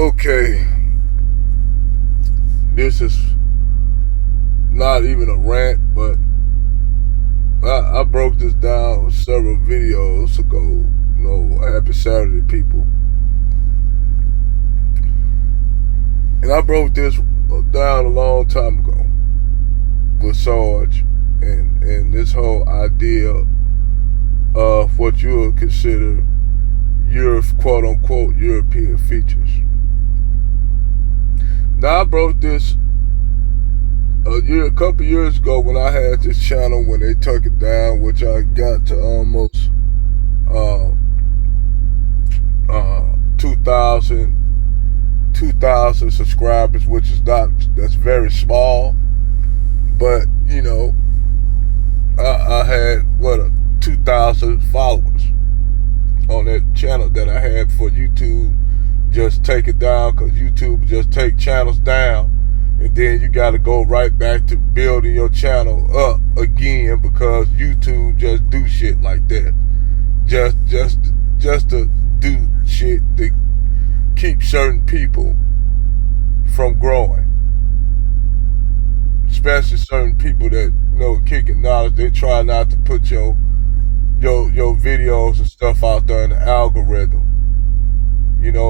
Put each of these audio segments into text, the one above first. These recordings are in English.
Okay, this is not even a rant, but I broke this down several videos ago. Happy Saturday, people. And I broke this down a long time ago with Sarge and this whole idea of what you would consider your quote-unquote European features. Now, I broke this a couple years ago when I had this channel, when they took it down, which I got to almost 2,000 subscribers, which is that's very small, but I had 2,000 followers on that channel that I had for YouTube. Just take it down, because YouTube just take channels down, and then you got to go right back to building your channel up again, because YouTube just do shit like that, just to do shit to keep certain people from growing, especially certain people that kicking knowledge. They try not to put your videos and stuff out there in the algorithm,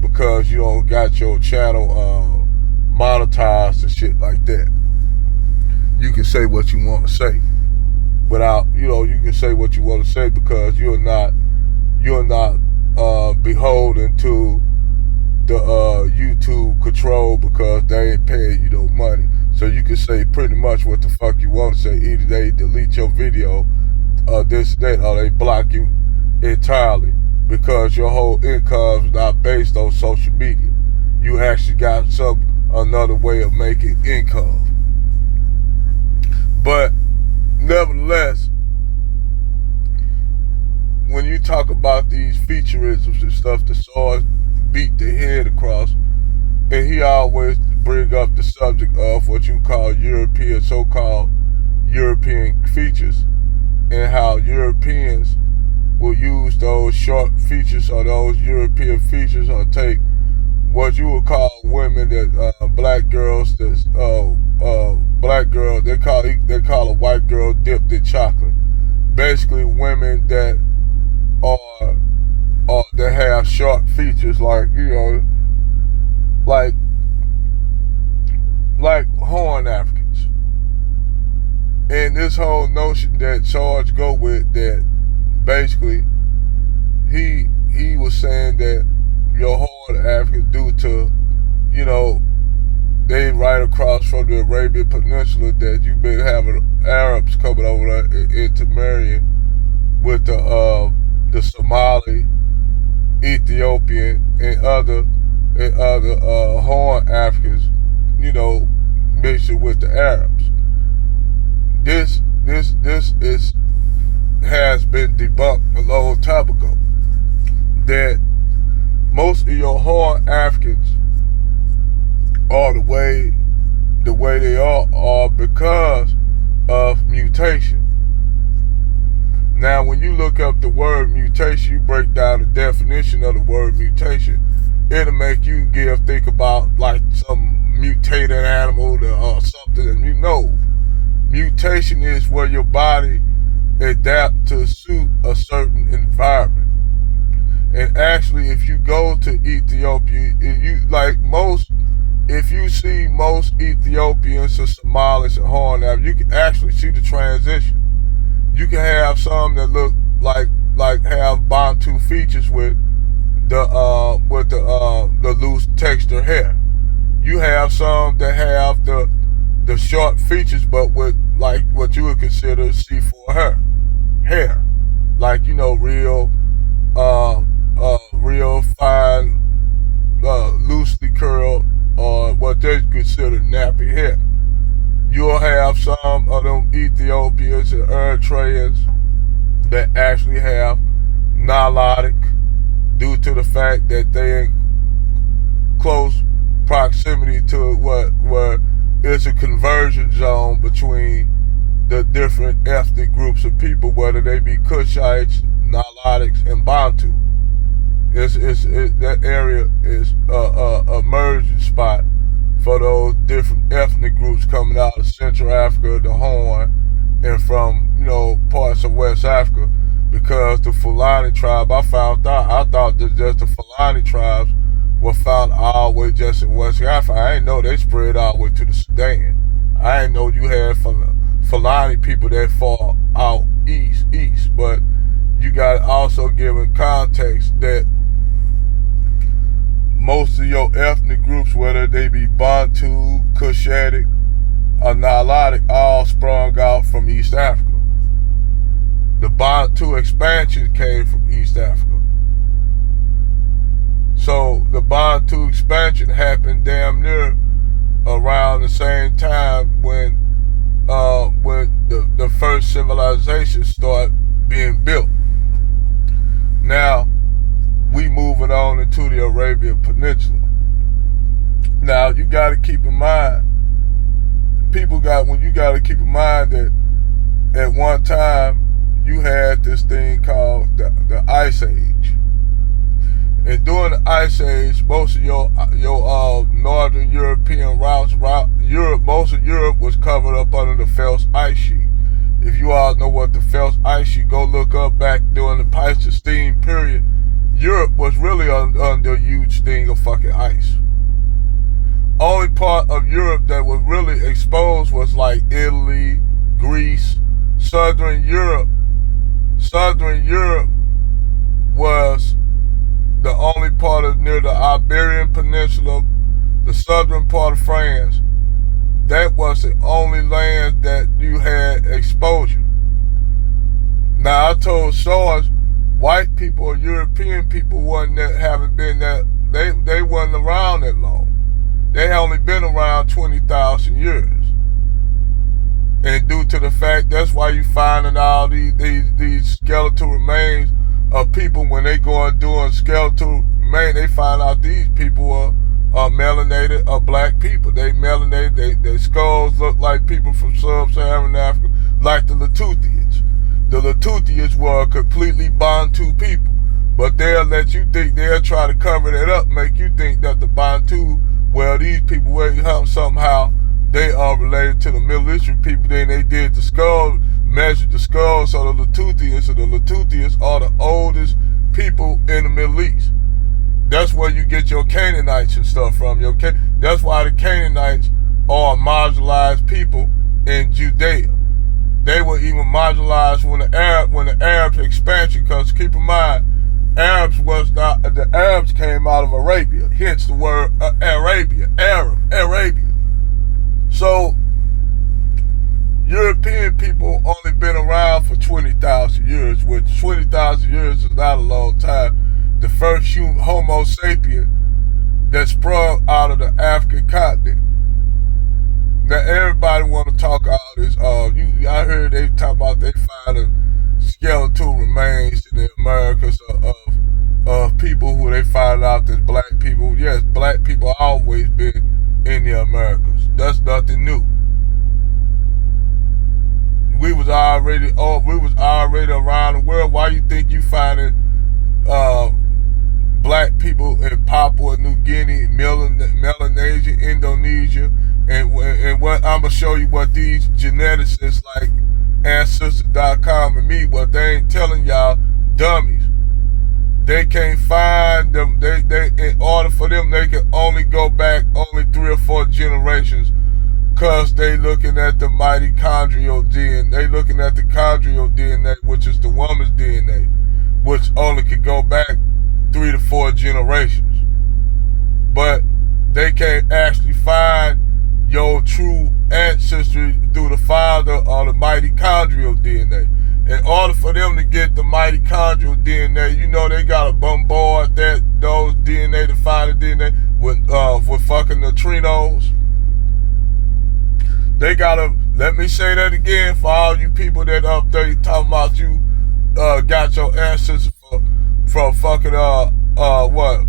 because you don't got your channel monetized and shit like that. You can say what you want to say without, you can say what you want to say, because you're not beholden to the YouTube control, because they ain't paying you no money. So you can say pretty much what the fuck you want to say. Either they delete your video, this, that, or they block you entirely, because your whole income is not based on social media. You actually got another way of making income. But nevertheless, when you talk about these featureisms and stuff, the Sarge beat the head across, and he always bring up the subject of what you call so-called European features, and how Europeans will use those short features or those European features, or take what you would call women that black girls they call a white girl dipped in chocolate. Basically, women that are that have short features, like horn Africans. And this whole notion that Sarge go with, that basically he was saying that your horn Africans, due to they right across from the Arabian Peninsula, that you've been having Arabs coming over there intermarrying with the Somali, Ethiopian, and other horn Africans, mixing with the Arabs. This has been debunked a long time ago, that most of your horn Africans are the way they are because of mutation. Now, when you look up the word mutation, you break down the definition of the word mutation, it'll make you think about like some mutated animal or something. And mutation is where your body adapts to suit a certain environment. And actually, if you go to Ethiopia, if you see most Ethiopians or Somalis and horn Africans, you can actually see the transition. You can have some that look like have Bantu features with the loose texture hair. You have some that have the short features, but with like what you would consider C4 hair, like real fine, loosely curled, or what they consider nappy hair. You'll have some of them Ethiopians and Eritreans that actually have nilotic, due to the fact that they in close proximity to where it's a conversion zone between the different ethnic groups of people, whether they be Kushites, Nilotics, and Bantu. That area is for those different ethnic groups coming out of Central Africa, the Horn, and from, parts of West Africa, because the Fulani tribe, I thought that just the Fulani tribes were found all the way just in West Africa. I didn't know they spread all the way to the Sudan. I didn't know you had Fulani people that far out east, but you got to also give in context that most of your ethnic groups, whether they be Bantu, Cushitic, or Nilotic, all sprung out from East Africa. The Bantu expansion came from East Africa. So the Bantu expansion happened damn near around the same time when the first civilization started being built. Now, we moving on into the Arabian Peninsula. Now, you got to keep in mind, that at one time you had this thing called the Ice Age. And during the Ice Age, most of your northern European most of Europe was covered up under the Phelps Ice Sheet. If you all know what the Phelps Ice Sheet, go look up back during the Pleistocene period. Europe was really under a huge thing of fucking ice. Only part of Europe that was really exposed was like Italy, Greece. Southern Europe was the only part of near the Iberian Peninsula, the southern part of France. That was the only land that you had exposure. Now, I told Sarge, white people or European people haven't been that, they wasn't around that long. They only been around 20,000 years. And due to the fact, that's why you finding all these skeletal remains of people. When they go and doing skeletal remains, they find out these people are melanated or black people. They melanated, their skulls look like people from sub-Saharan Africa, like the Latuthians. The Latuthians were completely Bantu people, but they'll let you think, they'll try to cover that up, make you think that the Bantu, well, these people somehow they are related to the Middle Eastern people. Then they did the skull, measured the skulls of the Latuthians, and the Latuthians are the oldest people in the Middle East. That's where you get your Canaanites and stuff from. That's why the Canaanites are marginalized people in Judea. They were even marginalized when the Arabs expansion, because keep in mind, the Arabs came out of Arabia, hence the word Arabia. So, European people only been around for 20,000 years, which 20,000 years is not a long time. The first Homo sapien that sprung out of the African continent. Now, everybody want to talk all this. I heard they talk about they finding skeletal remains in the Americas of people who they find out that's black people. Yes, black people always been in the Americas. That's nothing new. We was already around the world. Why you think you finding black people in Papua New Guinea, Melanesia, Indonesia, and what I'm gonna show you what these geneticists like Ancestry.com and me, what they ain't telling y'all dummies. They can't find them. They in order for them, they can only go back only 3 or 4 generations, cause they looking at the mitochondrial DNA. They looking at the chondrial DNA, which is the woman's DNA, which only could go back 3 to 4 generations. But they can't actually find your true ancestry through the father or the mitochondrial DNA. In order for them to get the mitochondrial DNA, they gotta bombard those DNA to find the DNA with fucking neutrinos. They gotta, let me say that again for all you people that up there talking about you got your ancestors from fucking what,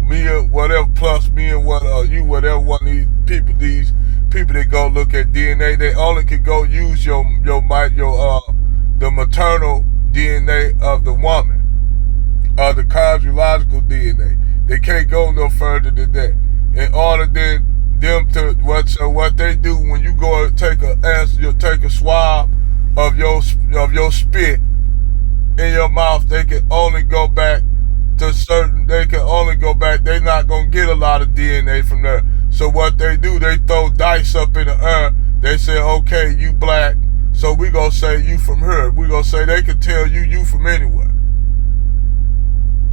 me and whatever plus me and what you whatever one of these people that go look at DNA, they only can go use the maternal DNA of the woman, the chronological DNA. They can't go no further than that. In order then them to what. So what they do when you go and take a swab of your spit in your mouth, they can only go back to certain. They can only go back. They're not gonna get a lot of DNA from there. So what they do, they throw dice up in the air. They say, okay, you black, so we gonna say you from here. We gonna say they can tell you from anywhere.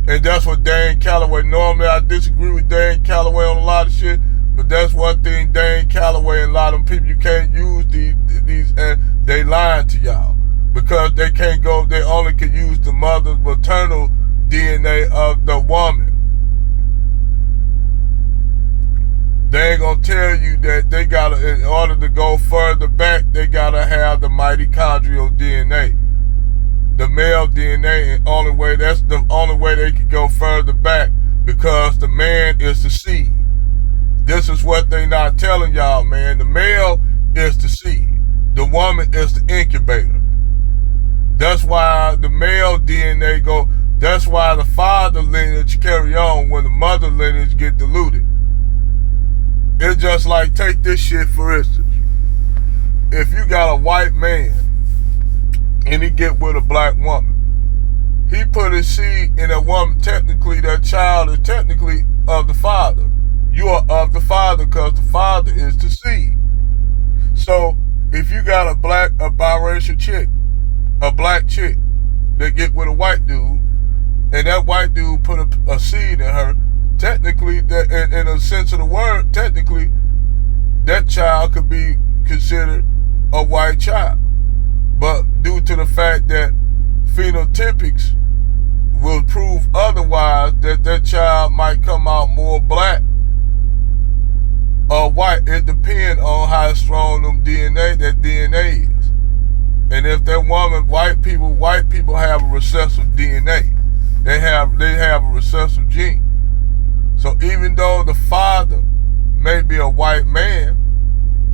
And that's what Dan Calloway. Normally I disagree with Dan Calloway on a lot of shit, but that's one thing Dan Calloway and a lot of them people, you can't use these and they lying to y'all. Because they can't go, they only can use the mother's maternal DNA of the woman. They ain't gonna tell you that they gotta, in order to go further back, they gotta have the mitochondrial DNA. The male DNA, and that's the only way they can go further back, because the man is the seed. This is what they not telling y'all, man. The male is the seed. The woman is the incubator. That's why the male DNA that's why the father lineage carry on when the mother lineage get diluted. It's just like, take this shit for instance. If you got a white man and he get with a black woman, he put his seed in a woman, technically that child is technically of the father. You are of the father because the father is the seed. So if you got a biracial chick, a black chick that get with a white dude, and that white dude put a seed in her, technically, that in a sense of the word, technically, that child could be considered a white child. But due to the fact that phenotypics will prove otherwise, that child might come out more black or white. It depends on how strong that DNA is. And if that woman, white people have a recessive DNA. They have a recessive gene. So even though the father may be a white man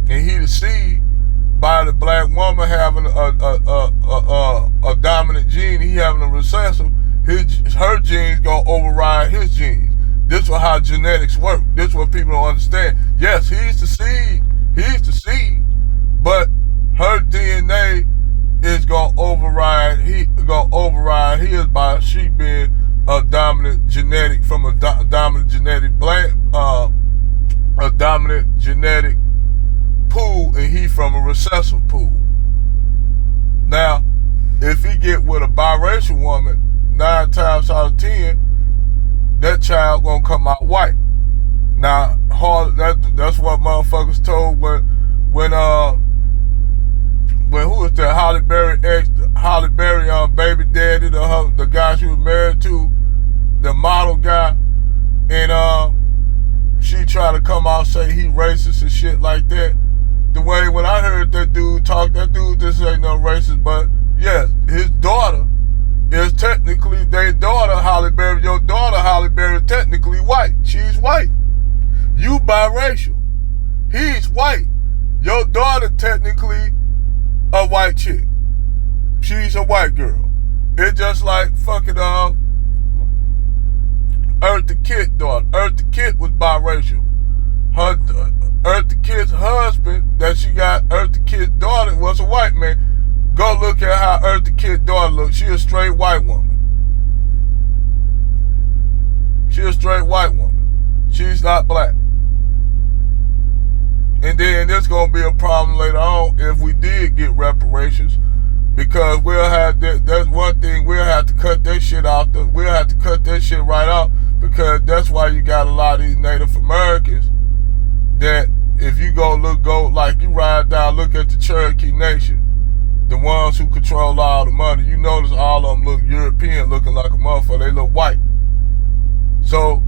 and he the seed, by the black woman having a dominant gene, he having a recessive, her genes gonna override his genes. This is how genetics work. This is what people don't understand. Yes, he's the seed, but her DNA is gonna override his by she being a dominant genetic from a dominant genetic pool, and he from a recessive pool. Now, if he get with a biracial woman, 9 times out of 10, that child gonna come out white. Now, that's what motherfuckers told when who was that Holly Berry baby daddy, the guy she was married to, the model guy, and she tried to come out and say he racist and shit like that. The way when I heard that dude talk, that dude just ain't no racist, but yes, his daughter is technically their daughter, Holly Berry. Your daughter, Holly Berry, is technically white. She's white. You biracial. He's white. Your daughter technically a white chick. She's a white girl. It's just like fucking Eartha Kitt's daughter. Eartha Kitt was biracial. Eartha Kitt's husband that she got, Eartha Kitt's daughter, was a white man. Go look at how Eartha Kitt's daughter looks. She a straight white woman. She's not black. And then there's gonna be a problem later on if we did get reparations, because that's one thing, we'll have to cut that shit out. We'll have to cut that shit right out, because that's why you got a lot of these Native Americans that if you go like you ride down, look at the Cherokee Nation, the ones who control all the money, you notice all of them look European, looking like a motherfucker. They look white. So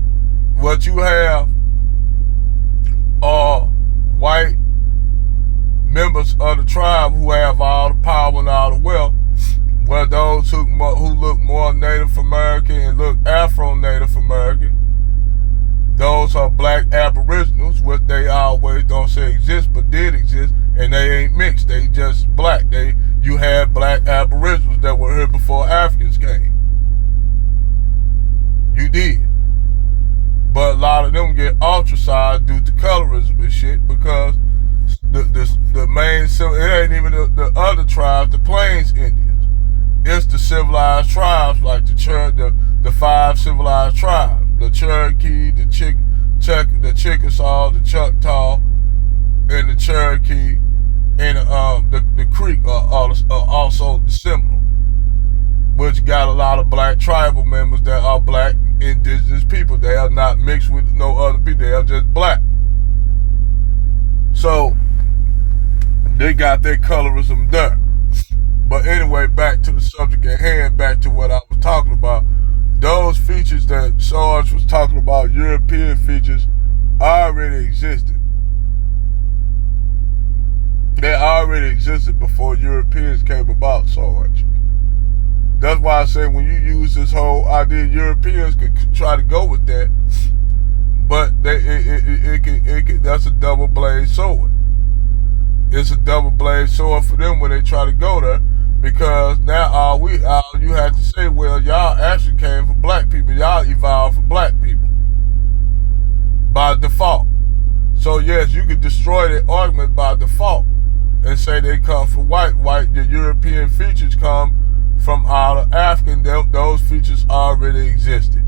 what you have are white members of the tribe who have all the power and all the wealth, where those who look more Native American and look Afro-Native American, those are black aboriginals, which they always don't say exist, but did exist, and they ain't mixed, they just black. You had black aboriginals that were here before Africans came. You did. But lot of them get ostracized due to colorism and shit, because the main, it ain't even the other tribes, the Plains Indians. It's the civilized tribes, like the 5 civilized tribes: the Cherokee, the Chickasaw, the Choctaw, and the Cherokee, and the Creek are also the Seminole, which got a lot of black tribal members that are black indigenous people. They are not mixed with no other people. They are just black. So they got their colorism there. But anyway, back to the subject at hand, back to what I was talking about. Those features that Sarge was talking about, European features, already existed. They already existed before Europeans came about, Sarge. That's why I say when you use this whole idea, Europeans could try to go with that, but that's a double-bladed sword. It's a double-bladed sword for them when they try to go there, because now all you have to say, well, y'all actually came from black people. Y'all evolved from black people by default. So yes, you could destroy the argument by default and say they come from white. The European features come from out of African. Those features already existed.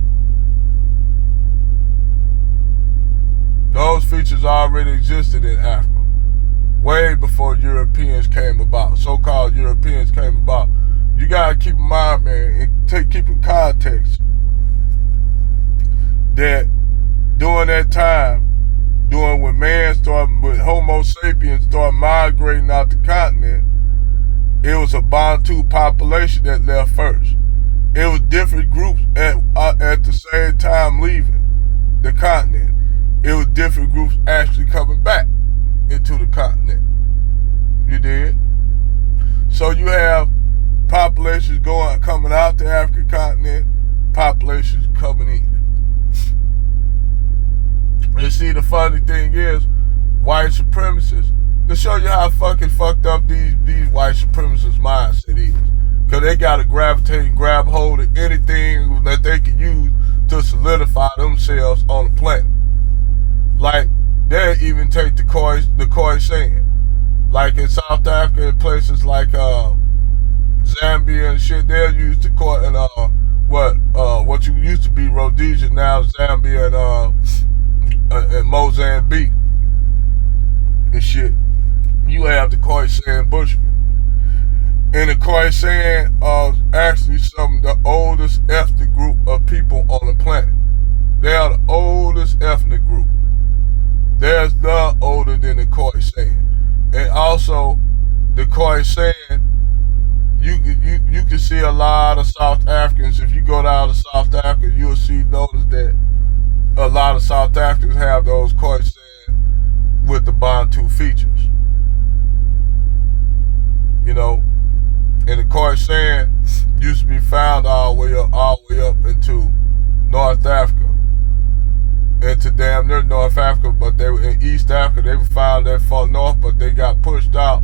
Those features already existed in Africa way before Europeans came about. So-called Europeans came about. You gotta keep in mind, man, and keep in context that during that time, when Homo sapiens started migrating out the continent, it was a Bantu population that left first. It was different groups at the same time leaving the continent. It was different groups actually coming back into the continent. You did? So you have populations coming out the African continent, populations coming in. And see, the funny thing is, white supremacists, to show you how fucking fucked up these white supremacist mindset is. Because they got to gravitate and grab hold of anything that they can use to solidify themselves on the planet. Like, they'll even take the Khoisan. Like in South Africa, in places like Zambia and shit, they'll use the what you used to be Rhodesia, now Zambia and Mozambique and shit. You have the Khoisan Bushmen. And the Khoisan are actually some of the oldest ethnic group of people on the planet. They are the oldest ethnic group. There's none older than the Khoisan. And also, the Khoisan, you can see a lot of South Africans. If you go down to South Africa, you'll notice that a lot of South Africans have those Khoisan with the Bantu features. You know, and the Khoisan used to be found all the way up into North Africa, into damn near North Africa, but they were in East Africa. They were found that far north, but they got pushed out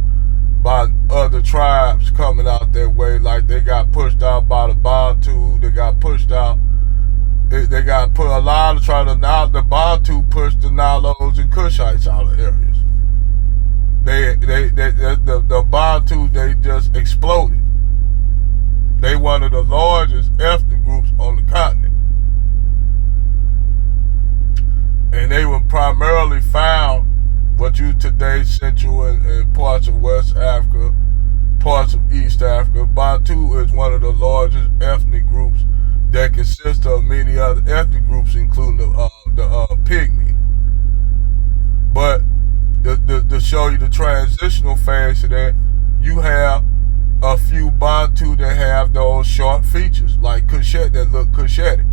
by other tribes coming out that way. Like they got pushed out by the Bantu. They got pushed out. They got put a lot of tribes. Now the Bantu pushed the Nilos and Kushites out of areas. The Bantu, they just exploded. They one of the largest ethnic groups on the continent. And they were primarily found today Central and parts of West Africa, parts of East Africa. Bantu is one of the largest ethnic groups that consists of many other ethnic groups, including the Pygmy. But to show you the transitional phase of that, you have a few Bantu that have those short features, like Cushet, that look Cushetic.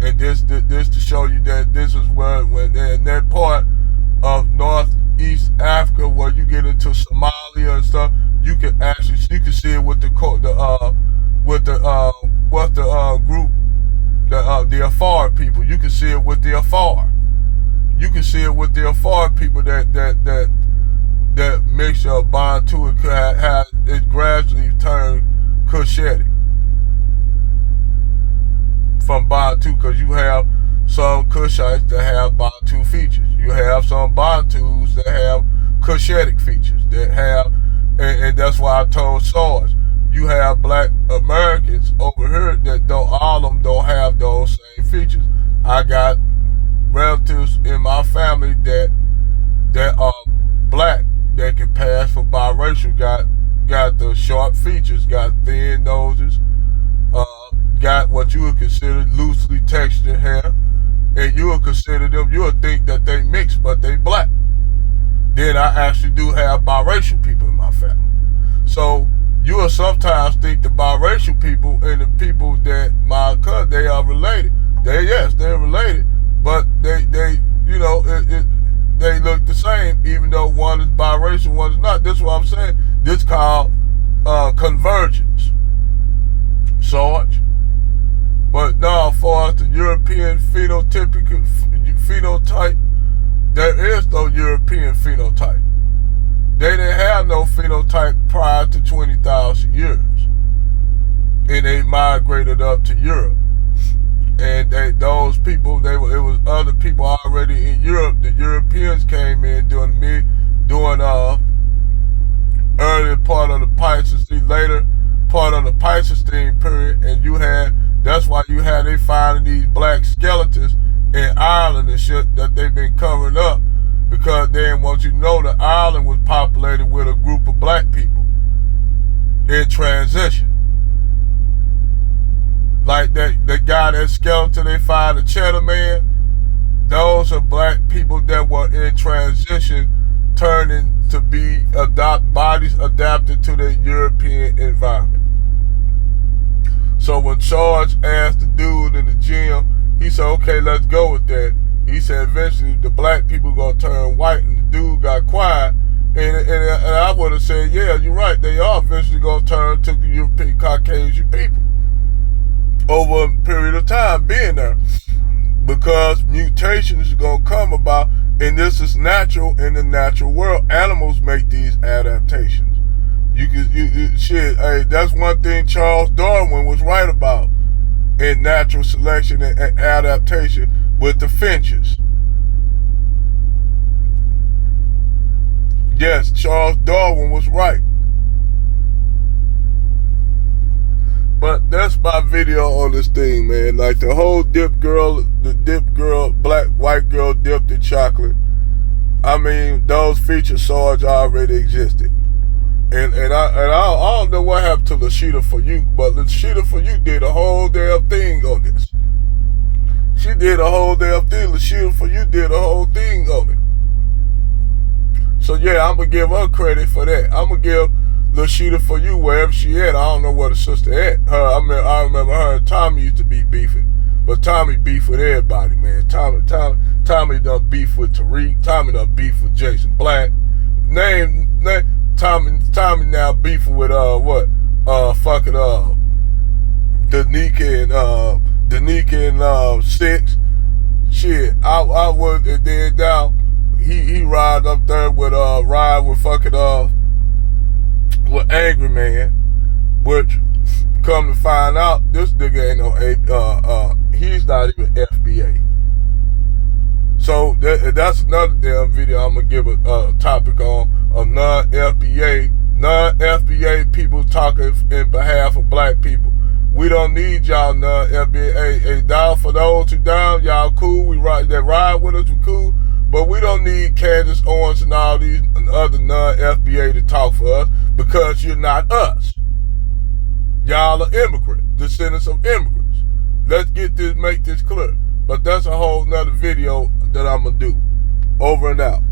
And this to show you that this is when in that part of Northeast Africa where you get into Somalia and stuff, you can see it with the group, the Afar people. You can see it with the Afar. You can see it with the Afar people that mixture of Bantu it gradually turned Cushetic from Bantu, because you have some Kushites that have Bantu features. You have some Bantus that have Cushitic features that have, and that's why I told Sarge, you have black Americans over here that all of them don't have those same features. I got relatives in my family that are black that can pass for biracial, got the sharp features, got thin noses, got what you would consider loosely textured hair, and you would consider them, you would think that they mixed, but they black. Then I actually do have biracial people in my family. So you will sometimes think the biracial people and the people that my cousin, they are related. They're related, but they you know, they look the same, even though one is biracial, one is not. This is what I'm saying. This is called convergence, Sarge. But now, as far as the European phenotype, there is no European phenotype. They didn't have no phenotype prior to 20,000 years. And they migrated up to Europe. And those people, it was other people already in Europe. The Europeans came in during early part of the Pleistocene, later part of the Pleistocene period, and that's why they finding these black skeletons in Ireland and shit that they've been covering up, because they didn't want you to know that Ireland was populated with a group of black people in transition. Like that skeleton they find, the Cheddar Man, those are black people that were in transition, turning to be bodies adapted to their European environment. So when Sarge asked the dude in the gym, he said, okay, let's go with that. He said eventually the black people gonna turn white, and the dude got quiet. And I would have said, yeah, you're right, they are eventually gonna turn to the European Caucasian people over a period of time being there, because mutations are gonna come about, and this is natural in the natural world. Animals make these adaptations. Hey, that's one thing Charles Darwin was right about in natural selection and adaptation with the finches. Yes, Charles Darwin was right. But that's my video on this thing, man. Like the whole dip girl, black, white girl dipped in chocolate. I mean, those features Sarge already existed. And I don't know what happened to Lashida For You, but Lashida For You did a whole damn thing on this. She did a whole damn thing. Lashida For You did a whole thing on it. So yeah, I'm gonna give her credit for that. I'm gonna give Lashida For You wherever she at. I don't know where the sister at. I remember her and Tommy used to be beefing, but Tommy beef with everybody, man. Tommy done beef with Tariq. Tommy done beef with Jason Black. Tommy now beefing with Danica and Six. Shit, I was, and then now he ride up there with with Angry Man, which come to find out this nigga ain't no he's not even FBA. So that's another damn video I'm gonna give a topic on, of non-FBA people talking in behalf of black people. We don't need y'all non-FBA. Hey, down for those who down, y'all cool. That ride with us, we cool. But we don't need Candace Owens and all these other non-FBA to talk for us, because you're not us. Y'all are immigrants, descendants of immigrants. Let's make this clear. But that's a whole nother video that I'm gonna do. Over and out.